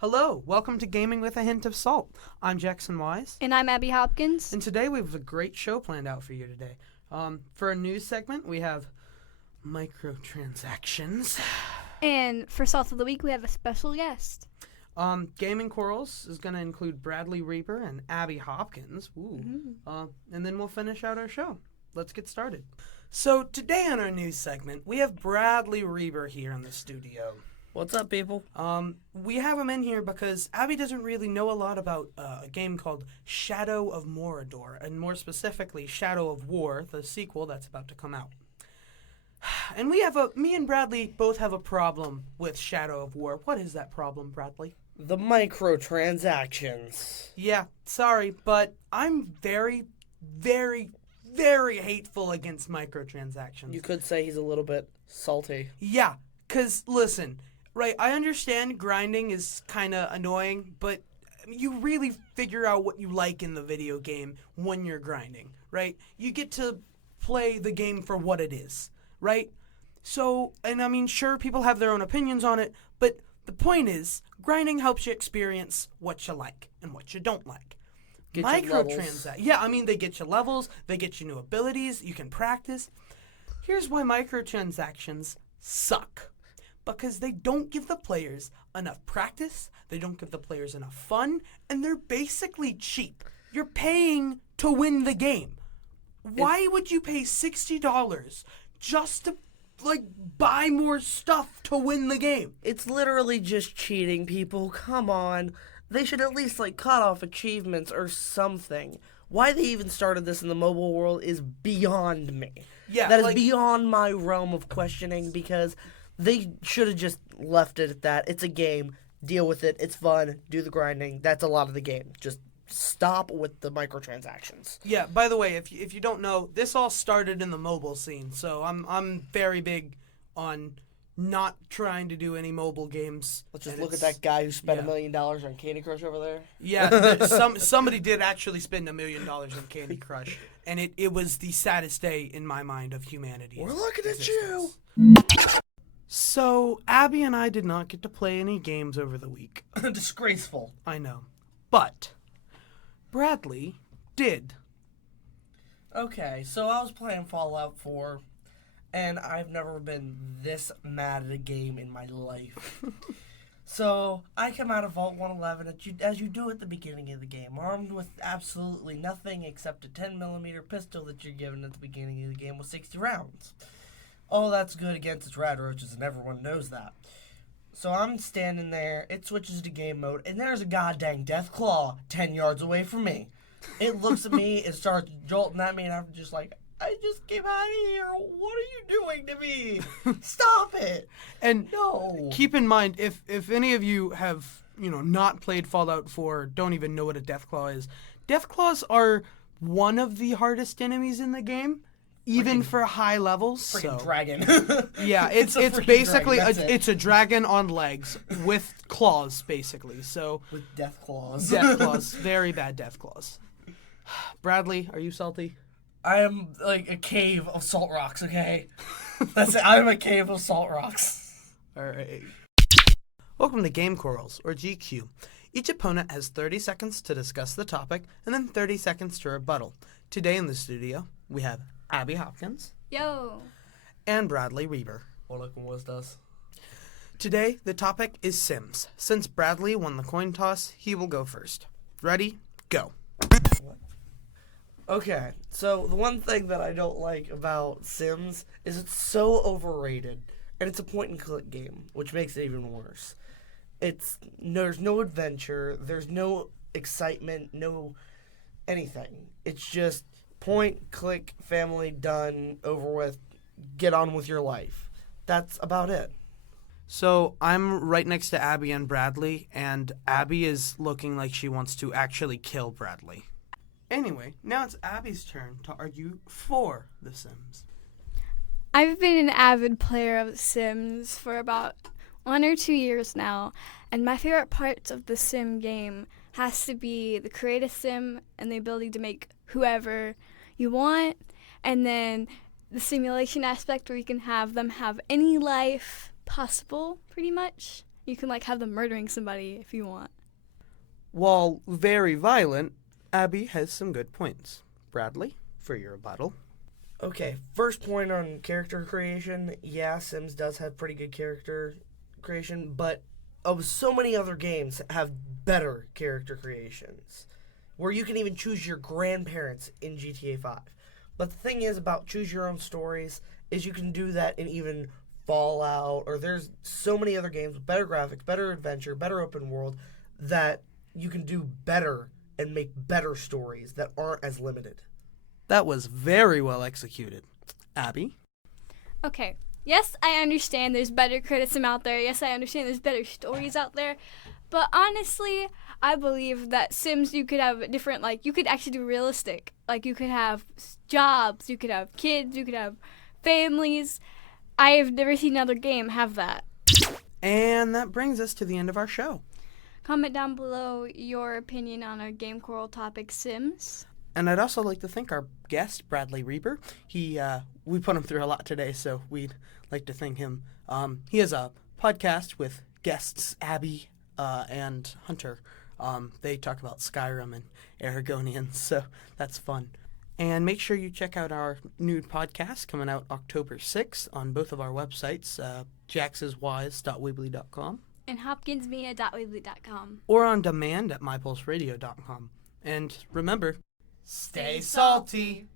Hello, welcome to Gaming with a Hint of Salt. I'm Jackson Wise. And I'm Abby Hopkins. And today we have a great show planned out for you today. For a news segment, we have microtransactions. And for Salt of the Week, we have a special guest. Gaming Corals is going to include Bradley Reaper and Abby Hopkins. Ooh. And then we'll finish out our show. Let's get started. So today on our news segment, we have Bradley Reaper here in the studio. What's up, people? We have him in here because Abby doesn't really know a lot about a game called Shadow of Mordor, and more specifically, Shadow of War, the sequel that's about to come out. And me and Bradley both have a problem with Shadow of War. What is that problem, Bradley? The microtransactions. Yeah, sorry, but I'm very, very, very hateful against microtransactions. You could say he's a little bit salty. Yeah, because, listen, right, I understand grinding is kind of annoying, but you really figure out what you like in the video game when you're grinding, right? You get to play the game for what it is, right? So, and I mean, sure, people have their own opinions on it, but the point is, grinding helps you experience what you like and what you don't like. Yeah, I mean, they get you levels, they get you new abilities, you can practice. Here's why microtransactions suck. Because they don't give the players enough practice, they don't give the players enough fun, and they're basically cheap. You're paying to win the game. Why would you pay $60 just to, buy more stuff to win the game? It's literally just cheating, people. Come on. They should at least, cut off achievements or something. Why they even started this in the mobile world is beyond me. Yeah, that is beyond my realm of questioning, because they should have just left it at that. It's a game. Deal with it. It's fun. Do the grinding. That's a lot of the game. Just stop with the microtransactions. Yeah, by the way, if you don't know, this all started in the mobile scene. So I'm very big on not trying to do any mobile games. Let's just look at that guy who spent $1 million on Candy Crush over there. Yeah, somebody did actually spend $1 million on Candy Crush, and it was the saddest day in my mind of humanity. We're looking at you! So, Abby and I did not get to play any games over the week. Disgraceful. I know. But Bradley did. Okay, so I was playing Fallout 4, and I've never been this mad at a game in my life. So, I come out of Vault 111, as you do at the beginning of the game, armed with absolutely nothing except a 10mm pistol that you're given at the beginning of the game with 60 rounds. All that's good against its rad roaches, and everyone knows that. So I'm standing there, it switches to game mode, and there's a goddamn death claw 10 yards away from me. It looks at me, it starts jolting at me, and I'm just like, I just came out of here. What are you doing to me? Stop it. And no. Keep in mind, if any of you have, not played Fallout 4, don't even know what a Deathclaw is, Deathclaws are one of the hardest enemies in the game, even for high levels. Freaking dragon. Yeah, it's basically it's a dragon on legs with claws, basically. So with death claws. Death claws, very bad death claws. Bradley, are you salty? I am like a cave of salt rocks, okay? That's it. I'm a cave of salt rocks. All right. Welcome to Game Corals, or GQ. Each opponent has 30 seconds to discuss the topic, and then 30 seconds to rebuttal. Today in the studio, we have Abby Hopkins. Yo. And Bradley Reaver. Hola, ¿cómo estás? Today, the topic is Sims. Since Bradley won the coin toss, he will go first. Ready? Go. Okay, so the one thing that I don't like about Sims is it's so overrated, and it's a point-and-click game, which makes it even worse. There's no adventure, there's no excitement, no anything. It's just point, click, family, done, over with, get on with your life. That's about it. So I'm right next to Abby and Bradley, and Abby is looking like she wants to actually kill Bradley. Anyway, now it's Abby's turn to argue for The Sims. I've been an avid player of Sims for about 1 or 2 years now, and my favorite parts of the Sim game has to be the create a Sim and the ability to make whoever you want, and then the simulation aspect where you can have them have any life possible, pretty much. You can like have them murdering somebody if you want. While very violent, Abby has some good points. Bradley, for your rebuttal. Okay, first point on character creation. Yeah, Sims does have pretty good character creation, but so many other games have better character creations, where you can even choose your grandparents in GTA 5. But the thing is about choose your own stories is you can do that in even Fallout, or there's so many other games with better graphics, better adventure, better open world, that you can do better and make better stories that aren't as limited. That was very well executed. Abby? Okay. Yes, I understand there's better criticism out there. Yes, I understand there's better stories out there. But honestly, I believe that Sims, you could have different, like, you could actually do realistic. Like, you could have jobs, you could have kids, you could have families. I have never seen another game have that. And that brings us to the end of our show. Comment down below your opinion on our Game Coral topic, Sims. And I'd also like to thank our guest, Bradley Reaper. We put him through a lot today, so we'd like to thank him. He has a podcast with guests Abby and Hunter. They talk about Skyrim and Aragonians, so that's fun. And make sure you check out our new podcast coming out October 6th on both of our websites, jacksiswise.weebly.com. And hopkinsmedia.weebly.com. Or on demand at mypulseradio.com. And remember, Stay salty.